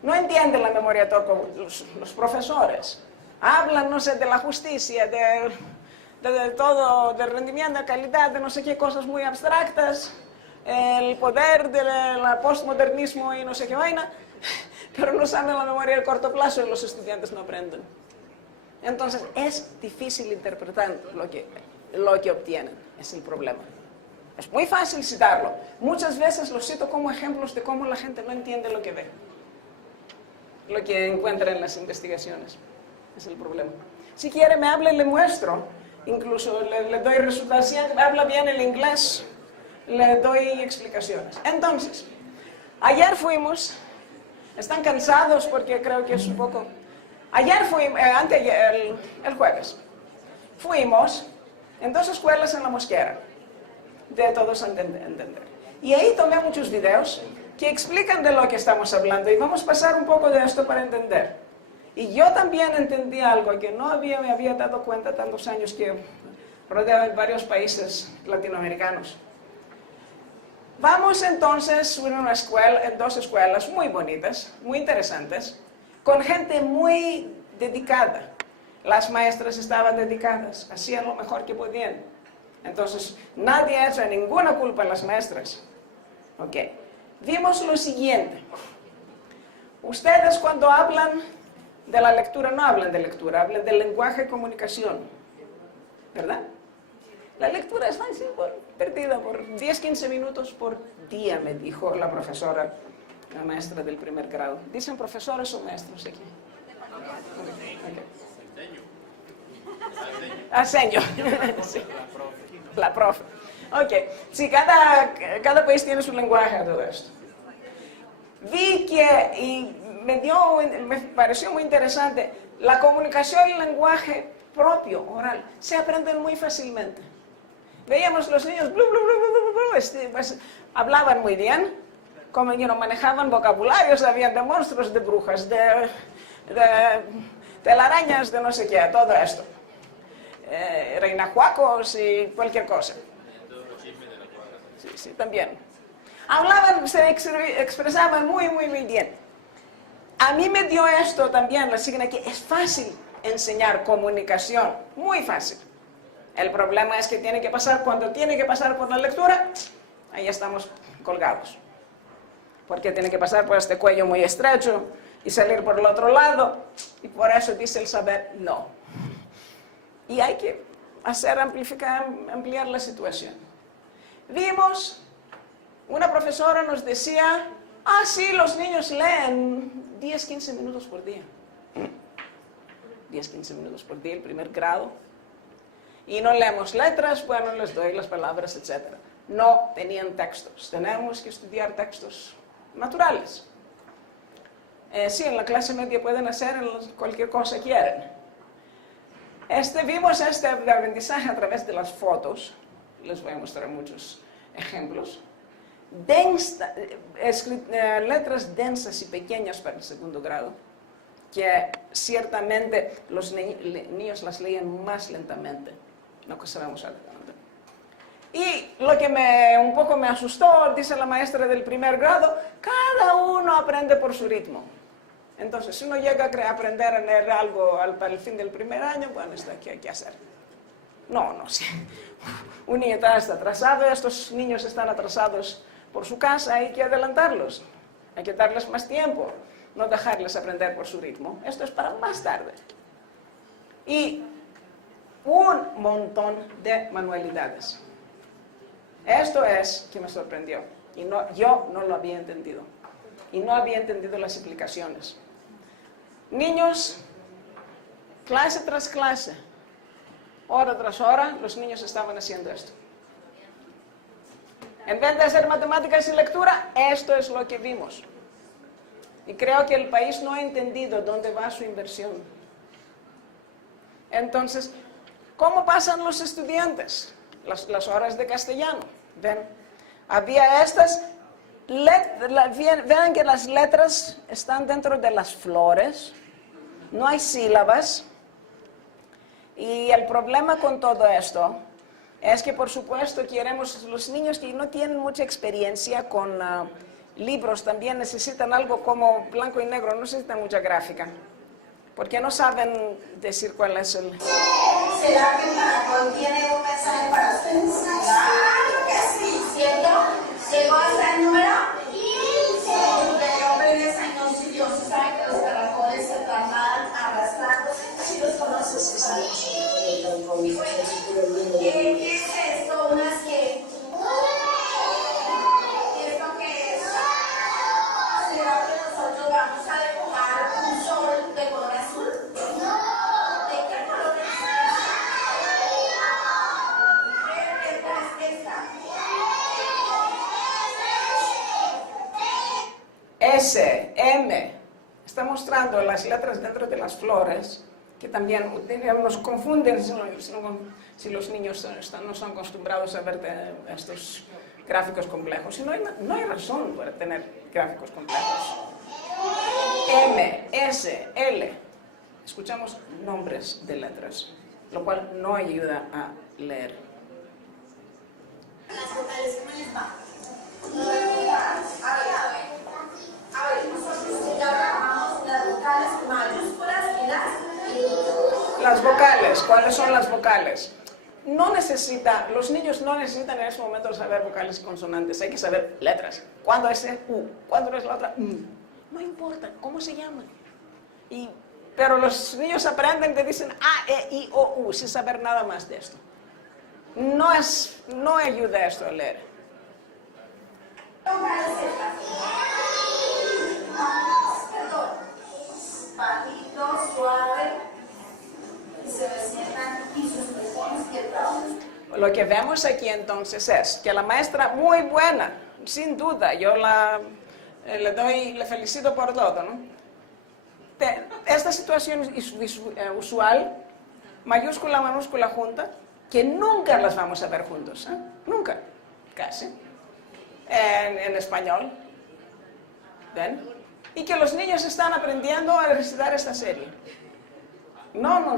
No entienden la memoria los profesores. Hablan, no sé, de la justicia, de todo, de rendimiento, de calidad, de no sé qué cosas muy abstractas, el poder del postmodernismo y no sé qué vaina, pero no saben la memoria de corto plazo y los estudiantes no aprenden. Entonces, es difícil interpretar lo que obtienen, es el problema. Es muy fácil citarlo. Muchas veces lo cito como ejemplos de cómo la gente no entiende lo que ve, lo que encuentra en las investigaciones. Es el problema. Si quiere, me habla y le muestro. Incluso le doy resultados. Si habla bien el inglés, le doy explicaciones. Entonces, ayer fuimos, están cansados porque creo que es un poco... Ayer fuimos, el jueves, fuimos en 2 escuelas en La Mosquera, de todos a entender. Y ahí tomé muchos videos que explican de lo que estamos hablando y vamos a pasar un poco de esto para entender. Y yo también entendí algo que no me había dado cuenta tantos años que rodeaba en varios países latinoamericanos. Vamos entonces a una escuela, dos escuelas muy bonitas, muy interesantes, con gente muy dedicada. Las maestras estaban dedicadas, hacían lo mejor que podían. Entonces, nadie echa ninguna culpa a las maestras. Ok. Vimos lo siguiente. Ustedes cuando hablan de la lectura, no hablan de lectura, hablan del lenguaje y comunicación. ¿Verdad? La lectura está así, perdida por 10-15 minutos por día, me dijo la profesora, la maestra del primer grado. ¿Dicen profesores o maestros aquí? Señor. Sí. La profe. Ok. Sí, cada país tiene su lenguaje a todo esto. Vi que, y me pareció muy interesante, la comunicación y el lenguaje propio, oral, se aprenden muy fácilmente. Veíamos los niños, pues, hablaban muy bien, como manejaban vocabulario, sabían de monstruos, de brujas, de telarañas, de no sé qué, todo esto. Reinacuacos y cualquier cosa. Sí, sí, también. Hablaban, se expresaban muy bien. A mí me dio esto también, la signa que es fácil enseñar comunicación, muy fácil. El problema es que cuando tiene que pasar por la lectura, ahí estamos colgados. Porque tiene que pasar por este cuello muy estrecho y salir por el otro lado, y por eso dice el saber no. Y hay que ampliar la situación. Vimos, una profesora nos decía, sí, los niños leen 10-15 minutos por día. 10-15 minutos por día, el primer grado. Y no leemos letras, bueno, les doy las palabras, etc. No tenían textos. Tenemos que estudiar textos naturales. Sí, en la clase media pueden hacer cualquier cosa que quieran. Vimos este aprendizaje a través de las fotos. Les voy a mostrar muchos ejemplos. Letras densas y pequeñas para el segundo grado, que ciertamente los niños las leen más lentamente, lo que sabemos adelante. Y lo que un poco me asustó, dice la maestra del primer grado, cada uno aprende por su ritmo. Entonces, si uno llega a aprender a leer algo para el fin del primer año, bueno, ¿qué hay que hacer? No, sí. Un niño está atrasado, estos niños están atrasados por su casa, hay que adelantarlos, hay que darles más tiempo, no dejarles aprender por su ritmo. Esto es para más tarde. Y un montón de manualidades. Esto es que me sorprendió. Y yo no lo había entendido. Y no había entendido las explicaciones. Niños, clase tras clase, hora tras hora, los niños estaban haciendo esto. En vez de hacer matemáticas y lectura, esto es lo que vimos. Y creo que el país no ha entendido dónde va su inversión. Entonces, ¿cómo pasan los estudiantes? Las horas de castellano. ¿Ven? Había estas, vean que las letras están dentro de las flores, no hay sílabas. Y el problema con todo esto es que, por supuesto, los niños que no tienen mucha experiencia con libros también necesitan algo como blanco y negro, no necesitan mucha gráfica, porque no saben decir cuál es el... ¿Será que el caracol tiene un mensaje para ustedes? Claro que sí, ¿cierto? Llegó hasta el número 15. Pero bebés años y Dios sabe que los caracoles se trasladan arrastrándose. Si los conoces, sí. ¿Qué es esto? ¿Unas qué? ¿Esto qué es? ¿Será que nosotros vamos a dibujar un sol de color azul? ¿De qué color es? ¿Qué letra es esta? S, M. Está mostrando las letras dentro de las flores, que también nos confunden si los niños no son acostumbrados a ver estos gráficos complejos. Y no hay razón para tener gráficos complejos. M, S, L. Escuchamos nombres de letras, lo cual no ayuda a leer. Las vocales, ¿cómo les va? A ver, nosotros ya trabajamos las vocales mayúsculas y Las vocales, ¿cuáles son las vocales? Los niños no necesitan en ese momento saber vocales y consonantes, hay que saber letras. ¿Cuándo es el U? ¿Cuándo es la otra? No importa, ¿cómo se llaman? Pero los niños aprenden, te dicen A, E, I, O, U, sin saber nada más de esto. No ayuda esto a leer. bajito, suave, y se le sientan y sus pulmones quietos. Lo que vemos aquí entonces es que la maestra muy buena, sin duda, yo le felicito por todo, ¿no? Esta situación usual, mayúscula, minúscula junta, que nunca las vamos a ver juntos, ¿eh? Nunca, casi, en español, ¿ven? Y que los niños están aprendiendo a recitar esta serie. No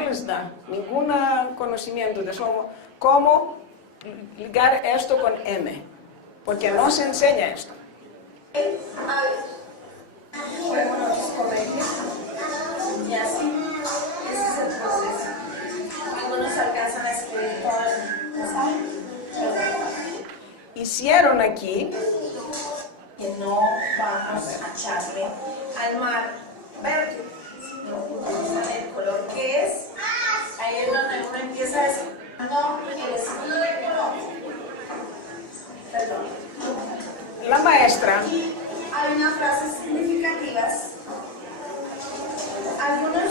les da ningún conocimiento de cómo ligar esto con M, porque no se enseña esto. A ver, y así, ese es el proceso. Algunos alcanzan a escribir todo el pasaje. Hicieron aquí Que no vamos a echarle al mar verde, no utilizan el color que es. Ahí es donde uno empieza a decir, no, el escudo de Colombia. Perdón. la maestra. Aquí hay unas frases significativas. Algunos,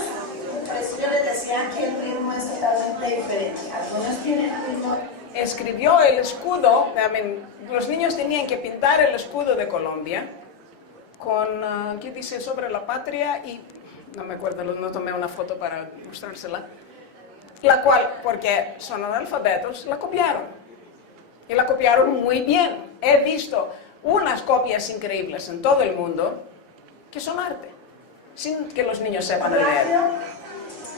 por eso yo les decía que el ritmo es totalmente diferente. Algunos tienen el ritmo. Escribió el escudo, los niños tenían que pintar el escudo de Colombia con, ¿qué dice? Sobre la patria y, no me acuerdo, no tomé una foto para mostrársela, la cual, porque son analfabetos, la copiaron. Y la copiaron muy bien. He visto unas copias increíbles en todo el mundo que son arte, sin que los niños sepan leer.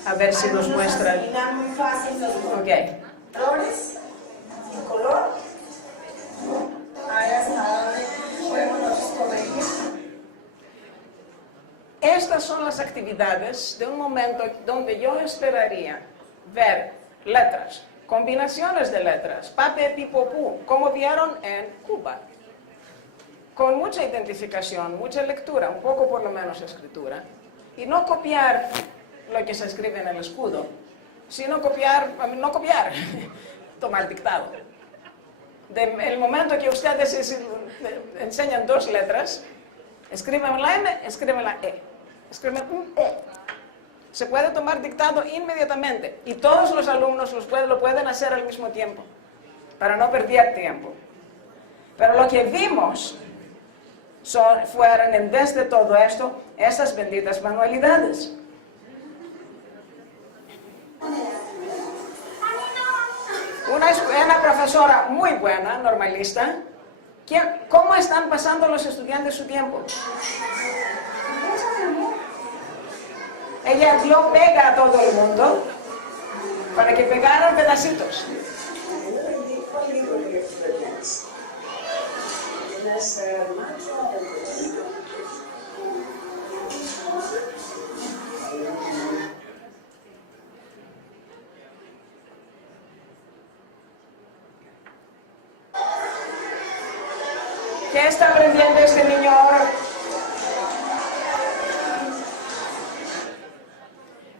A ver si nos muestran. Muy fácil los Okay. colores. El color, ahí hasta donde podemos nosotros corregir. Estas son las actividades de un momento donde yo esperaría ver letras, combinaciones de letras, pape, pipo, pu, como vieron en Cuba, con mucha identificación, mucha lectura, un poco por lo menos escritura, y no copiar lo que se escribe en el escudo, sino no copiar, tomar dictado. El momento que ustedes enseñan dos letras, escriben la M, escriben la E, escriben un E. Se puede tomar dictado inmediatamente y todos los alumnos lo pueden hacer al mismo tiempo, para no perder tiempo. Pero lo que vimos fueron, en vez de todo esto, esas benditas manualidades. Una profesora muy buena, normalista. ¿Cómo están pasando los estudiantes su tiempo? Ella dio pega a todo el mundo para que pegaran pedacitos. ¿Qué está aprendiendo este niño ahora?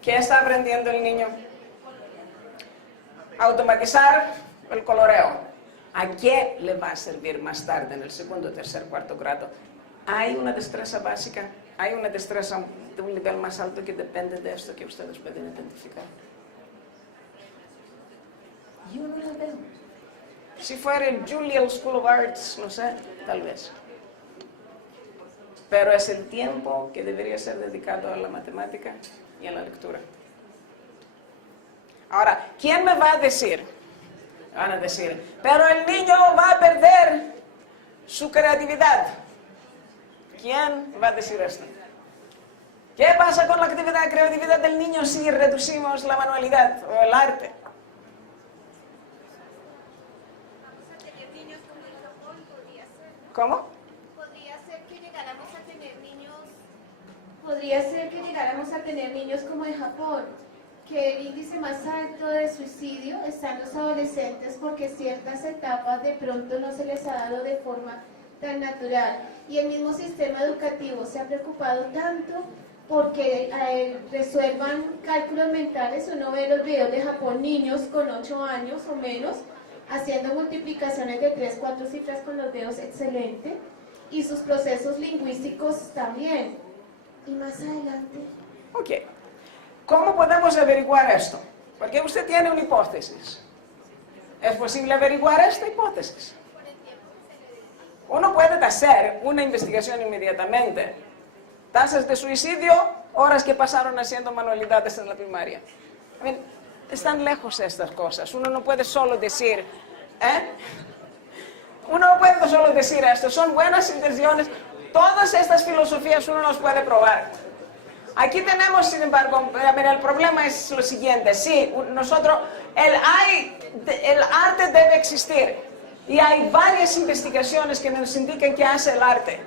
¿Qué está aprendiendo el niño? Automatizar el coloreo. ¿A qué le va a servir más tarde, en el segundo, tercer, cuarto grado? Hay una destreza básica, hay una destreza de un nivel más alto que depende de esto que ustedes pueden identificar. Yo no la veo. Si fuera el Juilliard School of Arts, no sé, tal vez. Pero es el tiempo que debería ser dedicado a la matemática y a la lectura. Ahora, ¿quién me va a decir? Van a decir, pero el niño va a perder su creatividad. ¿Quién va a decir esto? ¿Qué pasa con la creatividad del niño si reducimos la manualidad o el arte? ¿Cómo? Podría ser que llegáramos a tener niños como en Japón, que el índice más alto de suicidio está en los adolescentes porque ciertas etapas de pronto no se les ha dado de forma tan natural. Y el mismo sistema educativo se ha preocupado tanto porque resuelvan cálculos mentales. Uno ve los videos de Japón, niños con 8 años o menos, haciendo multiplicaciones de 3, 4 cifras con los dedos excelente, y sus procesos lingüísticos también. Y más adelante. Ok. ¿Cómo podemos averiguar esto? Porque usted tiene una hipótesis. ¿Es posible averiguar esta hipótesis? Uno puede hacer una investigación inmediatamente. Tasas de suicidio, horas que pasaron haciendo manualidades en la primaria. Están lejos estas cosas. Uno no puede solo decir, uno no puede solo decir esto. Son buenas intenciones. Todas estas filosofías uno las puede probar. Aquí tenemos, sin embargo, el problema es lo siguiente. Sí, el arte debe existir. Y hay varias investigaciones que nos indican qué hace el arte.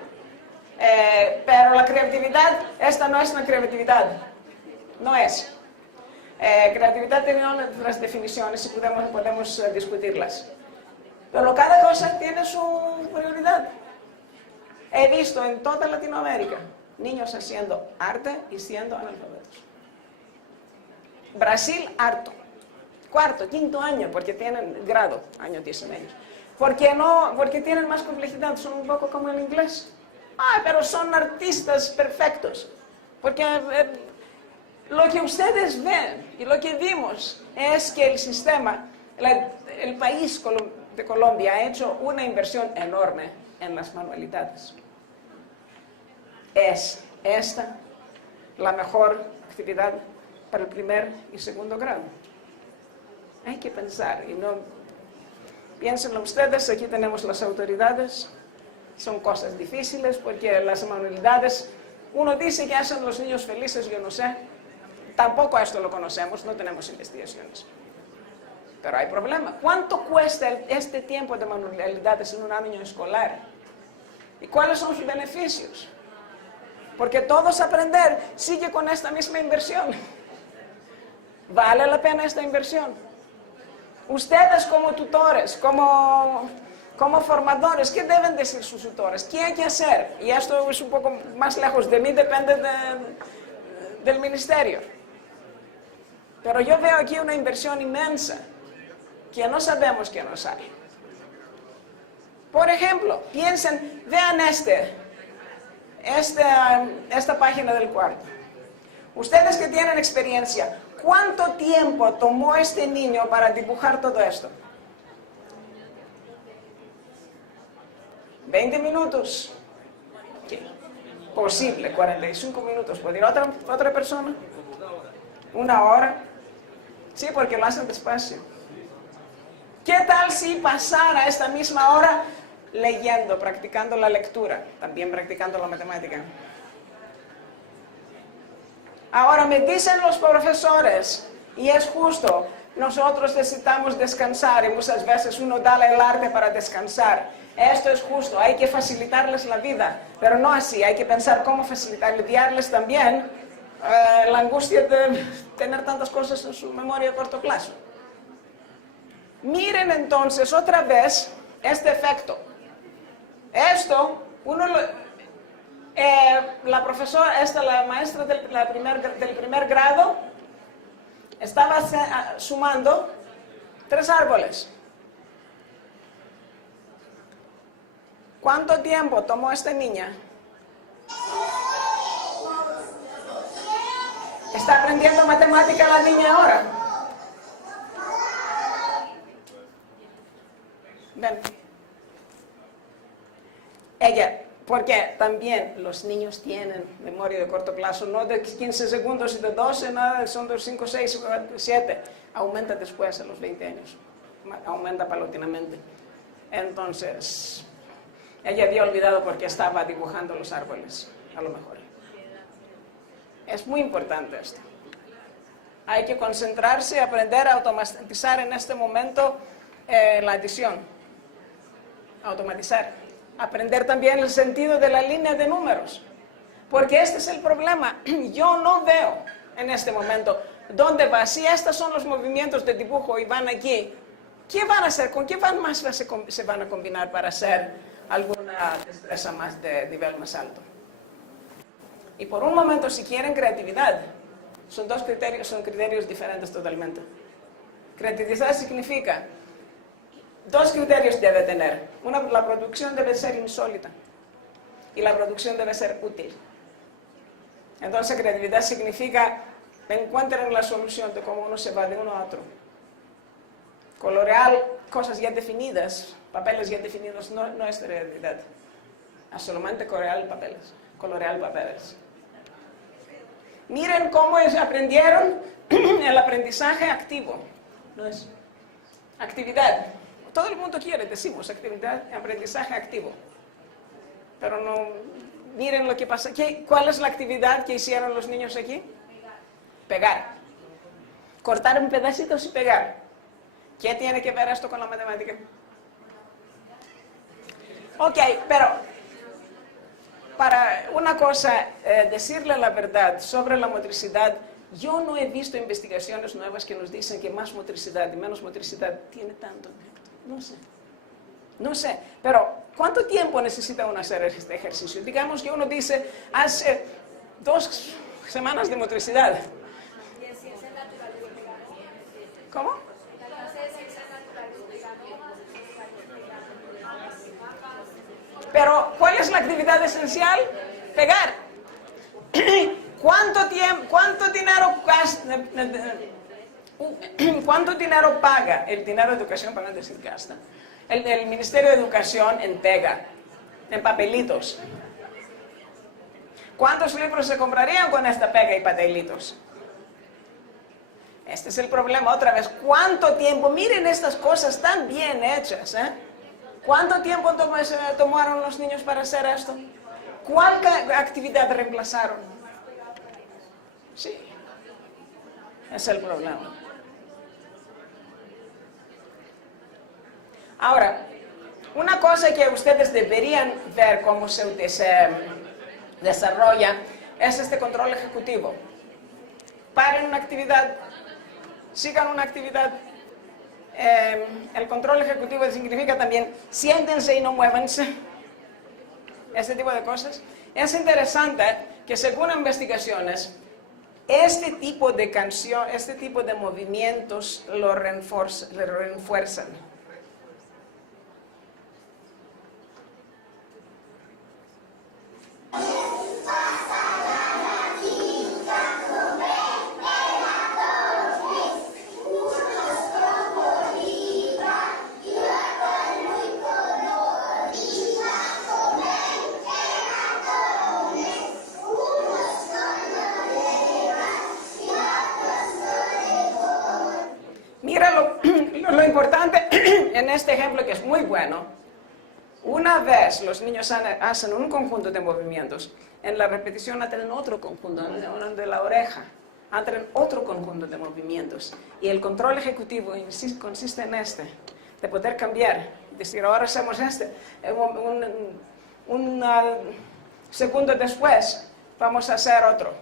Pero la creatividad, esta no es una creatividad. No es. Creatividad tiene otras definiciones y podemos discutirlas. Pero cada cosa tiene su prioridad. He visto en toda Latinoamérica niños haciendo arte y siendo analfabetos. Brasil, harto. Cuarto, quinto año, porque tienen grado, año 10 años. Porque tienen más complejidad, son un poco como el inglés. Pero son artistas perfectos. Porque lo que ustedes ven y lo que vimos es que el sistema, el país de Colombia ha hecho una inversión enorme en las manualidades. ¿Es esta la mejor actividad para el primer y segundo grado? Hay que pensar, y no piénsenlo ustedes. Aquí tenemos las autoridades. Son cosas difíciles porque las manualidades, uno dice que hacen los niños felices, yo no sé. Tampoco esto lo conocemos, no tenemos investigaciones. Pero hay problema. ¿Cuánto cuesta este tiempo de manualidades en un año escolar? ¿Y cuáles son sus beneficios? Porque todos aprender sigue con esta misma inversión. ¿Vale la pena esta inversión? Ustedes como tutores, como formadores, ¿qué deben decir sus tutores? ¿Qué hay que hacer? Y esto es un poco más lejos de mí, depende del ministerio. Pero yo veo aquí una inversión inmensa que no sabemos qué nos hay. Por ejemplo, piensen, vean esta página del cuarto. Ustedes que tienen experiencia, ¿cuánto tiempo tomó este niño para dibujar todo esto? 20 minutos. ¿Qué? Posible, 45 minutos. ¿Puede ir otra persona? ¿Una hora? Sí, porque lo hacen despacio. ¿Qué tal si pasara esta misma hora leyendo, practicando la lectura, también practicando la matemática? Ahora me dicen los profesores, y es justo, nosotros necesitamos descansar y muchas veces uno da el arte para descansar. Esto es justo, hay que facilitarles la vida, pero no así, hay que pensar cómo aliviarles también la angustia de tener tantas cosas en su memoria a corto plazo. Miren entonces otra vez este efecto. Esto, la profesora, la maestra del primer grado, estaba sumando 3 árboles. ¿Cuánto tiempo tomó esta niña? ¿Está aprendiendo matemática la niña ahora? Ven. Ella, porque también los niños tienen memoria de corto plazo, no de 15 segundos y de 12, nada, son de 5, 6, 7. Aumenta después a los 20 años. Aumenta paulatinamente. Entonces, ella había olvidado porque estaba dibujando los árboles, a lo mejor. Es muy importante esto. Hay que concentrarse y aprender a automatizar en este momento la adición. Automatizar. aprender también el sentido de la línea de números. Porque este es el problema. Yo no veo en este momento dónde va. Si estos son los movimientos de dibujo y van aquí, ¿qué van a hacer? ¿Con qué más se van a combinar para hacer alguna destreza más de nivel más alto? Y por un momento, si quieren creatividad, son criterios diferentes totalmente. Creatividad significa, dos criterios debe tener. La producción debe ser insólita y la producción debe ser útil. Entonces, creatividad significa encuentren la solución de cómo uno se va de uno a otro. Colorear cosas ya definidas, papeles ya definidos, no es creatividad. Es solamente colorear papeles. Miren cómo aprendieron el aprendizaje activo. No es actividad. Todo el mundo quiere, decimos, actividad, aprendizaje activo. Pero no, miren lo que pasa. ¿Cuál es la actividad que hicieron los niños aquí? Pegar. Cortar en pedacitos y pegar. ¿Qué tiene que ver esto con la matemática? Ok, pero para una cosa, decirle la verdad sobre la motricidad, yo no he visto investigaciones nuevas que nos dicen que más motricidad y menos motricidad tiene tanto efecto. No sé, pero ¿cuánto tiempo necesita uno hacer este ejercicio? Digamos que uno dice, hace 2 semanas de motricidad. ¿Cómo? Pero, ¿cuál es la actividad esencial? Pegar. ¿Cuánto dinero paga? El dinero de educación, para no decir gasta. El Ministerio de Educación en pega, en papelitos. ¿Cuántos libros se comprarían con esta pega y papelitos? Este es el problema otra vez. ¿Cuánto tiempo? Miren estas cosas tan bien hechas, ¿eh? ¿Cuánto tiempo tomaron los niños para hacer esto? ¿Cuál actividad reemplazaron? Sí, es el problema. Ahora, una cosa que ustedes deberían ver cómo se desarrolla es este control ejecutivo. Paren una actividad, sigan una actividad. El control ejecutivo significa también siéntense y no muévanse. Este tipo de cosas. Es interesante que según investigaciones, este tipo de movimientos lo refuerzan. Lo importante en este ejemplo, que es muy bueno, una vez los niños hacen un conjunto de movimientos, en la repetición hacen otro conjunto, de la oreja, hacen otro conjunto de movimientos. Y el control ejecutivo consiste en de poder cambiar, decir, ahora hacemos un segundo después vamos a hacer otro.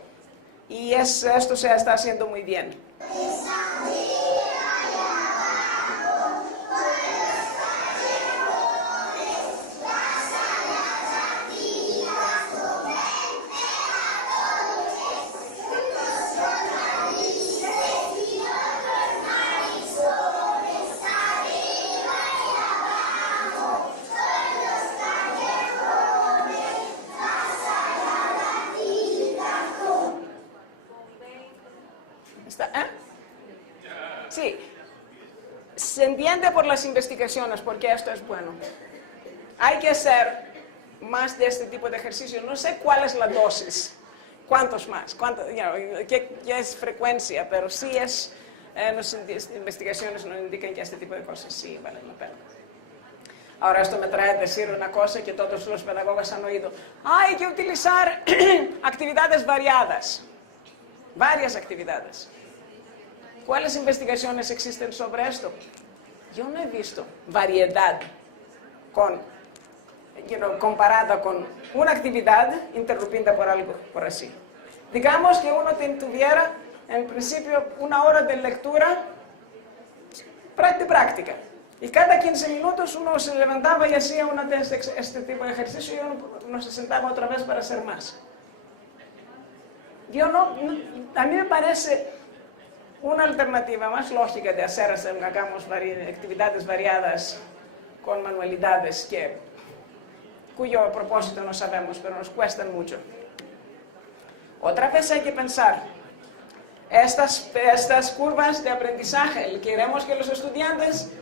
Y esto se está haciendo muy bien. Sí, se entiende por las investigaciones porque esto es bueno. Hay que hacer más de este tipo de ejercicio. No sé cuál es la dosis, cuántos más, qué es frecuencia, pero sí las investigaciones nos indican que este tipo de cosas sí valen la pena. Ahora esto me trae a decir una cosa que todos los pedagogos han oído. Hay que utilizar actividades variadas, varias actividades. ¿Cuáles investigaciones existen sobre esto? Yo no he visto variedad con comparada con una actividad interrumpida por algo, por así. Digamos que uno tuviera, en principio, 1 hora de lectura de práctica. Y cada 15 minutos uno se levantaba y hacía este tipo de ejercicio y uno se sentaba otra vez para hacer más. A mí me parece una alternativa más lógica de hagamos actividades variadas con manualidades cuyo propósito no sabemos, pero nos cuestan mucho. Otra vez hay que pensar, estas curvas de aprendizaje, queremos que los estudiantes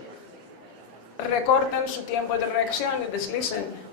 recorten su tiempo de reacción y deslicen